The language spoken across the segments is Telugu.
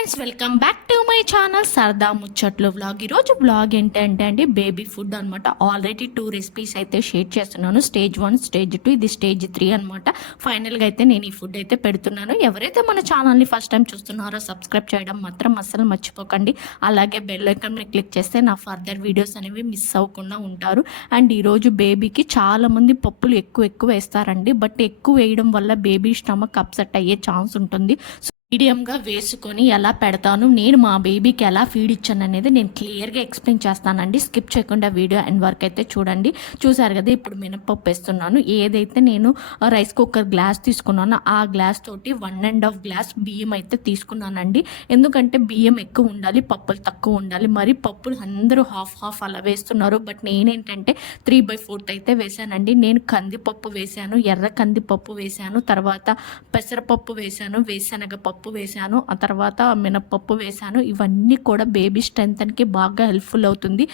Friends, welcome back to my channel సరదా ముచ్చట్లు వ్లాగ్. ఈరోజు వ్లాగ్ ఏంటంటే అండి బేబీ ఫుడ్ అనమాట. ఆల్రెడీ 2 రెసిపీస్ అయితే షేర్ చేస్తున్నాను. స్టేజ్ 1, స్టేజ్ 2, ఇది స్టేజ్ 3 అనమాట. ఫైనల్గా అయితే నేను ఈ ఫుడ్ అయితే పెడుతున్నాను. ఎవరైతే మన ఛానల్ని ఫస్ట్ టైం చూస్తున్నారో సబ్స్క్రైబ్ చేయడం మాత్రం అస్సలు మర్చిపోకండి. అలాగే బెల్ ఐకాన్ని క్లిక్ చేస్తే నా ఫర్దర్ వీడియోస్ అనేవి మిస్ అవ్వకుండా ఉంటారు. అండ్ ఈరోజు బేబీకి చాలామంది పప్పులు ఎక్కువ వేస్తారండి. బట్ ఎక్కువ వేయడం వల్ల బేబీ స్టమక్ అప్సెట్ అయ్యే ఛాన్స్ ఉంటుంది. మీడియంగా వేసుకొని ఎలా పెడతాను, నేను మా బేబీకి ఎలా ఫీడ్ ఇచ్చాను అనేది నేను క్లియర్గా ఎక్స్ప్లెయిన్ చేస్తానండి. స్కిప్ చేయకుండా వీడియో ఎండ్ వరకు అయితే చూడండి. చూసారు కదా, ఇప్పుడు మినపప్పు వేస్తున్నాను. ఏదైతే నేను రైస్ కుక్కర్ గ్లాస్ తీసుకున్నానో ఆ గ్లాస్ తోటి 1.5 గ్లాస్ బియ్యం అయితే తీసుకున్నానండి. ఎందుకంటే బియ్యం ఎక్కువ ఉండాలి, పప్పులు తక్కువ ఉండాలి. మరి పప్పులు అందరూ హాఫ్ అలా వేస్తున్నారు. బట్ నేనేంటంటే 3/4 అయితే వేసానండి. నేను కందిపప్పు వేసాను, ఎర్ర కందిపప్పు వేసాను, తర్వాత పెసరపప్పు వేసాను, వేరుశనగపప్పు వేసాను, ఆ తర్వాత మినపప్పు వేసాను. ఇవన్నీ కూడా బేబీ స్ట్రెంగ్త్కి బాగా హెల్ప్ఫుల్ అవుతుంది.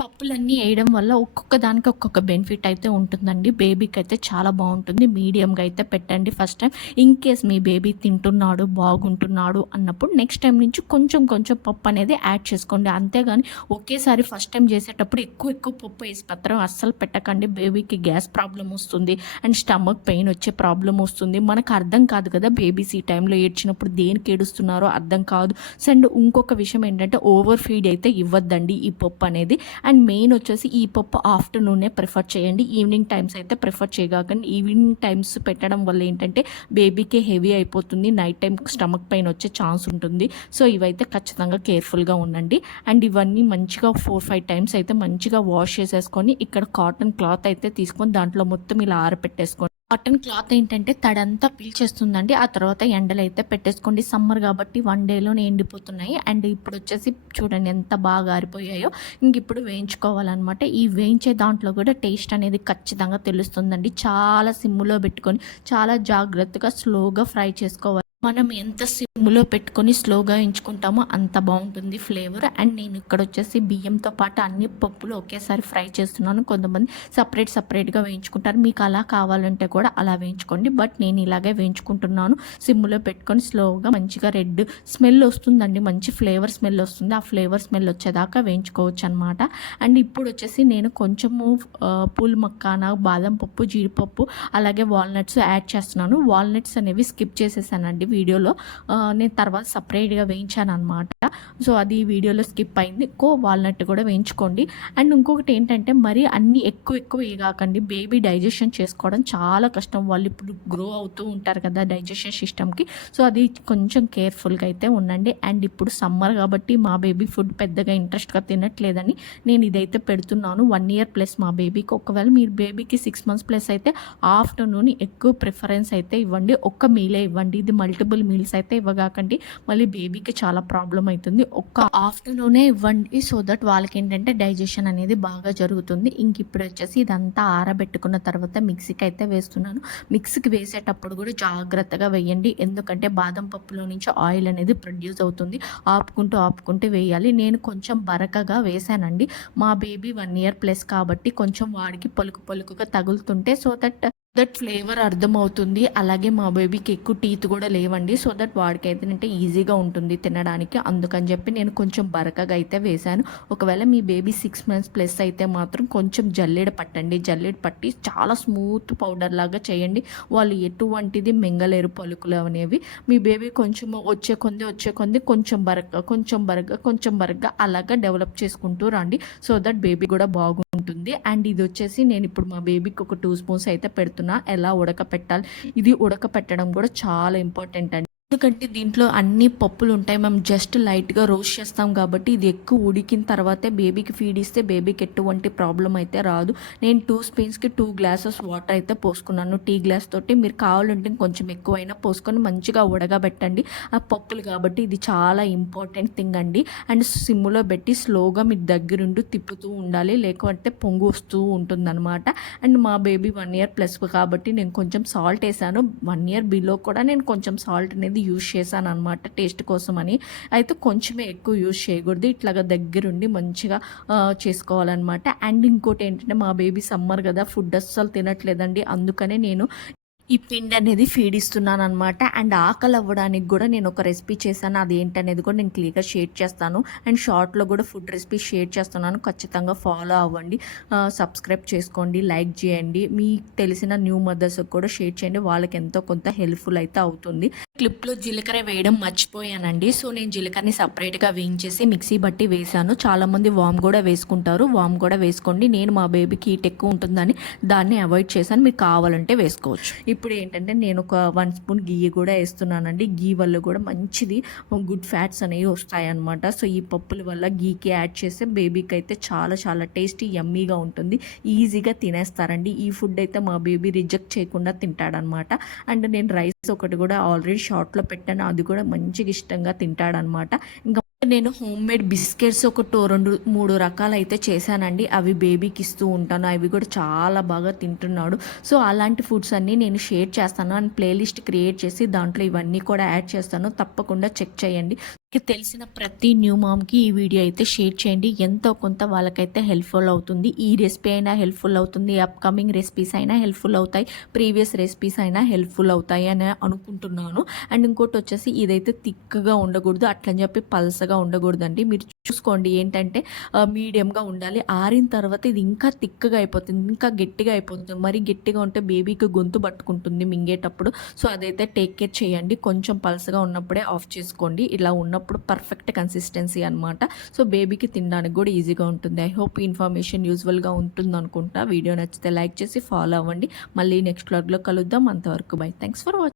పప్పులన్నీ వేయడం వల్ల ఒక్కొక్క దానికి ఒక్కొక్క బెనిఫిట్ అయితే ఉంటుందండి. బేబీకి అయితే చాలా బాగుంటుంది. మీడియంగా అయితే పెట్టండి first time. In case me baby తింటున్నాడు, బాగుంటున్నాడు అన్నప్పుడు నెక్స్ట్ టైం నుంచి కొంచెం పప్పు అనేది యాడ్ చేసుకోండి. అంతేగాని ఒకేసారి ఫస్ట్ టైం చేసేటప్పుడు ఎక్కువ పప్పు వేసి పత్రం అస్సలు పెట్టకండి. బేబీకి గ్యాస్ ప్రాబ్లం వస్తుంది అండ్ స్టమక్ పెయిన్ వచ్చే ప్రాబ్లం వస్తుంది. మనకు అర్థం కాదు కదా, బేబీస్ ఈ టైంలో ఏడ్చినప్పుడు దేనికి ఏడుస్తున్నారో అర్థం కాదు. సో అండ్ ఇంకొక విషయం ఏంటంటే ఓవర్ ఫీడ్ అయితే ఇవ్వద్దండి ఈ పప్పు అనేది. అండ్ మెయిన్ వచ్చేసి ఈ పప్పు ఆఫ్టర్నూనే ప్రిఫర్ చేయండి. ఈవినింగ్ టైమ్స్ అయితే ప్రిఫర్ చేయగాకండి. ఈవినింగ్ టైమ్స్ పెట్టడం వల్ల ఏంటంటే బేబీకి హెవీ అయిపోతుంది, నైట్ టైం స్టమక్ పెయిన్ వచ్చే ఛాన్స్ ఉంటుంది. సో ఇవైతే ఖచ్చితంగా కేర్ఫుల్గా ఉండండి. అండ్ ఇవన్నీ మంచిగా 4-5 టైమ్స్ అయితే మంచిగా వాష్ చేసేసుకొని ఇక్కడ కాటన్ క్లాత్ అయితే తీసుకొని దాంట్లో మొత్తం ఇలా ఆరపెట్టేసుకోండి. కాటన్ క్లాత్ ఏంటంటే తడంతా పీల్చేస్తుందండి. ఆ తర్వాత ఎండలు అయితే పెట్టేసుకోండి. సమ్మర్ కాబట్టి 1 డేలోనే ఎండిపోతున్నాయి. అండ్ ఇప్పుడు వచ్చేసి చూడండి ఎంత బాగా ఆరిపోయాయో. ఇంక ఇప్పుడు వేయించుకోవాలన్నమాట. ఈ వేయించే దాంట్లో కూడా టేస్ట్ అనేది ఖచ్చితంగా తెలుస్తుందండి. చాలా సిమ్లో పెట్టుకొని చాలా జాగ్రత్తగా స్లోగా ఫ్రై చేసుకోవాలి. మనం ఎంత సిమ్లో పెట్టుకొని స్లోగా ఎంచుకుంటామో అంత బాగుంటుంది ఫ్లేవర్. అండ్ నేను ఇక్కడ వచ్చేసి బియ్యంతో పాటు అన్ని పప్పులు ఒకేసారి ఫ్రై చేస్తున్నాను. కొంతమంది సపరేట్గా వేయించుకుంటారు. మీకు అలా కావాలంటే కూడా అలా వేయించుకోండి. బట్ నేను ఇలాగే వేయించుకుంటున్నాను. సిమ్లో పెట్టుకొని స్లోగా మంచిగా రెడ్ స్మెల్ వస్తుందండి, మంచి ఫ్లేవర్ స్మెల్ వస్తుంది. ఆ ఫ్లేవర్ స్మెల్ వచ్చేదాకా వేయించుకోవచ్చు అనమాట. అండ్ ఇప్పుడు వచ్చేసి నేను కొంచెము పూల్ మక్కాన, బాదం పప్పు, జీడిపప్పు, అలాగే వాల్నట్స్ యాడ్ చేస్తున్నాను. వాల్నట్స్ అనేవి స్కిప్ చేసేసానండి వీడియోలో. నేను తర్వాత సపరేట్గా వేయించాను అనమాట. సో అది వీడియోలో స్కిప్ అయింది. వాల్నట్ కూడా వేయించుకోండి. అండ్ ఇంకొకటి ఏంటంటే మరి అన్నీ ఎక్కువ వేయగాకండి. బేబీ డైజెషన్ చేసుకోవడం చాలా కష్టం. వాళ్ళు ఇప్పుడు గ్రో అవుతూ ఉంటారు కదా డైజెషన్ సిస్టమ్కి. సో అది కొంచెం కేర్ఫుల్గా అయితే ఉండండి. అండ్ ఇప్పుడు సమ్మర్ కాబట్టి మా బేబీ ఫుడ్ పెద్దగా ఇంట్రెస్ట్గా తినట్లేదని నేను ఇదైతే పెడుతున్నాను. 1 ఇయర్ ప్లస్ మా బేబీకి. ఒకవేళ మీరు బేబీకి 6 మంత్స్ ప్లస్ అయితే ఆఫ్టర్నూన్ ఎక్కువ ప్రిఫరెన్స్ అయితే ఇవ్వండి. ఒక్క మీలే ఇవ్వండి. ఇది మల్టిపుల్ మీల్స్ అయితే ఇవ్వగాకండి, మళ్ళీ బేబీకి చాలా ప్రాబ్లం అవుతుంది. ఒక్క ఆఫ్టర్నూనే ఇవ్వండి. సో దట్ వాళ్ళకి ఏంటంటే డైజెషన్ అనేది బాగా జరుగుతుంది. ఇంక ఇప్పుడు వచ్చేసి ఇదంతా ఆరబెట్టుకున్న తర్వాత మిక్సీకి అయితే వేస్తున్నాను. మిక్సీకి వేసేటప్పుడు కూడా జాగ్రత్తగా వేయండి. ఎందుకంటే బాదం పప్పులో నుంచి ఆయిల్ అనేది ప్రొడ్యూస్ అవుతుంది. ఆపుకుంటూ వేయాలి. నేను కొంచెం బరకగా వేసానండి. మా బేబీ 1 ఇయర్ ప్లస్ కాబట్టి కొంచెం వాడికి పలుకుగా తగులుతుంటే సో దట్ ఫ్లేవర్ అర్థమవుతుంది. అలాగే మా బేబీకి ఎక్కువ టీత్ కూడా లేవండి. సో దట్ వాడికి అయితే ఈజీగా ఉంటుంది తినడానికి. అందుకని చెప్పి నేను కొంచెం బరకగా అయితే వేశాను. ఒకవేళ మీ బేబీ 6 మంత్స్ ప్లస్ అయితే మాత్రం కొంచెం జల్లెడ పట్టండి. జల్లెడ పట్టి చాలా స్మూత్ పౌడర్ లాగా చేయండి. వాళ్ళు ఎటువంటిది మింగలేరు పలుకులు అనేవి. మీ బేబీ కొంచెం వచ్చే కొంది కొంచెం బరగ్గా అలాగా డెవలప్ చేసుకుంటూ రండి. సో దట్ బేబీ కూడా బాగుంటుంది. అండ్ ఇది వచ్చేసి నేను ఇప్పుడు మా బేబీకి ఒక 2 స్పూన్స్ అయితే పెడుతున్నా. ఎలా ఉడకపెట్టాలి, ఇది ఉడకపెట్టడం కూడా చాలా ఇంపార్టెంట్ అండి. ఎందుకంటే దీంట్లో అన్ని పప్పులు ఉంటాయి. మేము జస్ట్ లైట్గా రోస్ట్ చేస్తాం కాబట్టి ఇది ఎక్కువ ఉడికిన తర్వాతే బేబీకి ఫీడ్ ఇస్తే బేబీకి ఎటువంటి ప్రాబ్లం అయితే రాదు. నేను 2 స్పూన్స్కి 2 గ్లాసెస్ వాటర్ అయితే పోసుకున్నాను. టీ గ్లాస్ తోటి. మీరు కావాలంటే కొంచెం ఎక్కువైనా పోసుకొని మంచిగా ఉడకబెట్టండి ఆ పప్పులు కాబట్టి. ఇది చాలా ఇంపార్టెంట్ థింగ్ అండి. అండ్ సిమ్లో పెట్టి స్లోగా మీరు దగ్గరుండి తిప్పుతూ ఉండాలి, లేకపోతే పొంగు వస్తూ ఉంటుందన్నమాట. అండ్ మా బేబీ 1 ఇయర్ ప్లస్ కాబట్టి నేను కొంచెం సాల్ట్ వేసాను. 1 ఇయర్ బిలో కూడా నేను కొంచెం సాల్ట్ అనేది యూజ్ చేశాను అనమాట, టేస్ట్ కోసం అని. అయితే కొంచెమే ఎక్కువ యూజ్ చేయకూడదు. ఇట్లాగా దగ్గరుండి మంచిగా చేసుకోవాలన్నమాట. అండ్ ఇంకోటి ఏంటంటే మా బేబీ సమ్మర్ కదా, ఫుడ్ అస్సలు తినట్లేదండి. అందుకనే నేను ఈ పిండి అనేది ఫీడ్ ఇస్తున్నాననమాట. అండ్ ఆకలి అవ్వడానికి గూడా నేను ఒక రెసిపీ చేశాను. అదేంటనేది కూడా నేను క్లియర్‌గా షేర్ చేస్తాను. అండ్ షార్ట్‌లో గూడా ఫుడ్ రెసిపీ షేర్ చేస్తున్నాను. ఖచ్చితంగా ఫాలో అవ్వండి. సబ్స్క్రైబ్ చేసుకోండి, లైక్ చేయండి. మీకు తెలిసిన న్యూ మదర్స్‌కి కూడా షేర్ చేయండి. వాళ్ళకి ఎంతో కొంత హెల్ప్‌ఫుల్ అయితే అవుతుంది. క్లిప్‌లో జీలకర్ర వేయడం మర్చిపోయానండి. సో, నేను జీలకర్రని సెపరేట్‌గా వేయించేసి మిక్సీ బట్టి వేశాను. చాలామంది వామ్ గూడా వేసుకుంటారు. వామ్ గూడా వేసుకోండి. నేను మా బేబీకి హీట్ ఎక్కువ ఉంటుందని దాన్ని అవాయిడ్ చేశాను. మీకు కావాలంటే వేసుకోవచ్చు. ఇప్పుడు ఏంటంటే నేను ఒక 1 స్పూన్ గీ కూడా వేస్తున్నానండి. గీ వల్ల కూడా మంచిది గుడ్ ఫ్యాట్స్ అనేవి వస్తాయన్నమాట. సో, ఈ పప్పుల వల్ల గీకి యాడ్ చేస్తే బేబీకి అయితే చాలా చాలా టేస్టీ యమ్మీగా ఉంటుంది. ఈజీగా తినేస్తారండి. ఈ ఫుడ్ అయితే మా బేబీ రిజెక్ట్ చేయకుండా తింటాడనమాట. అండ్ నేను రైస్ ఒకటి కూడా ఆల్రెడీ షార్ట్‌లో పెట్టాను. అది కూడా మంచిగా ఇష్టంగా తింటాడనమాట. ఇంకా నేను హోమ్‌మేడ్ బిస్కెట్స్ ఒక 2, 3 రకాలైతే చేశానండి. అవి బేబీకి ఇస్తూ ఉంటాను. అవి కూడా చాలా బాగా తింటున్నాడు. సో, అలాంటి ఫుడ్స్ అన్నీ నేను షేర్ చేస్తాను. అండ్ ప్లేలిస్ట్ క్రియేట్ చేసి దాంట్లో ఇవన్నీ కూడా యాడ్ చేస్తాను. తప్పకుండా చెక్ చేయండి. మీకు తెలిసిన ప్రతి న్యూ మామ్‌కి ఈ వీడియో అయితే షేర్ చేయండి. ఎంతో కొంత వాళ్ళకైతే హెల్ప్‌ఫుల్ అవుతుంది. ఈ రెసిపీ అయినా హెల్ప్‌ఫుల్ అవుతుంది. అప్‌కమింగ్ రెసిపీస్ అయినా హెల్ప్‌ఫుల్ అవుతాయి. ప్రీవియస్ రెసిపీస్ అయినా హెల్ప్‌ఫుల్ అవుతాయి అని అనుకుంటున్నాను. అండ్ ఇంకోటొచ్చేసి ఇదైతే థిక్‌గా ఉండకూడదు. అట్లని చెప్పి పల్చగా ఉండకూడదండి. మీరు చూసుకోండి ఏంటంటే మీడియంగా ఉండాలి. ఆరిన తర్వాత ఇది ఇంకా థిక్‌గా అయిపోతుంది. ఇంకా గట్టిగా అయిపోతుంది. మరీ గట్టిగా ఉంటే బేబీకి గొంతు పట్టుకుంటుంది మింగేటప్పుడు. సో, అదైతే టేక్ కేర్ చేయండి. కొంచెం పల్చగా ఉన్నప్పుడే ఆఫ్ చేసుకోండి. ఇలా ఉన్నప్పుడు పర్ఫెక్ట్ కన్సిస్టెన్సీ అనమాట. సో, బేబీకి తినడానికి కూడా ఈజీగా ఉంటుంది. ఐ హోప్ ఈ ఇన్ఫర్మేషన్ యూజ్‌ఫుల్‌గా ఉంటుందనుకుంటా. వీడియో నచ్చితే లైక్ చేసి ఫాలో అవ్వండి. మళ్ళీ నెక్స్ట్ వ్లాగ్‌లో కలుద్దాం. అంతవరకు బై. Thanks for watching.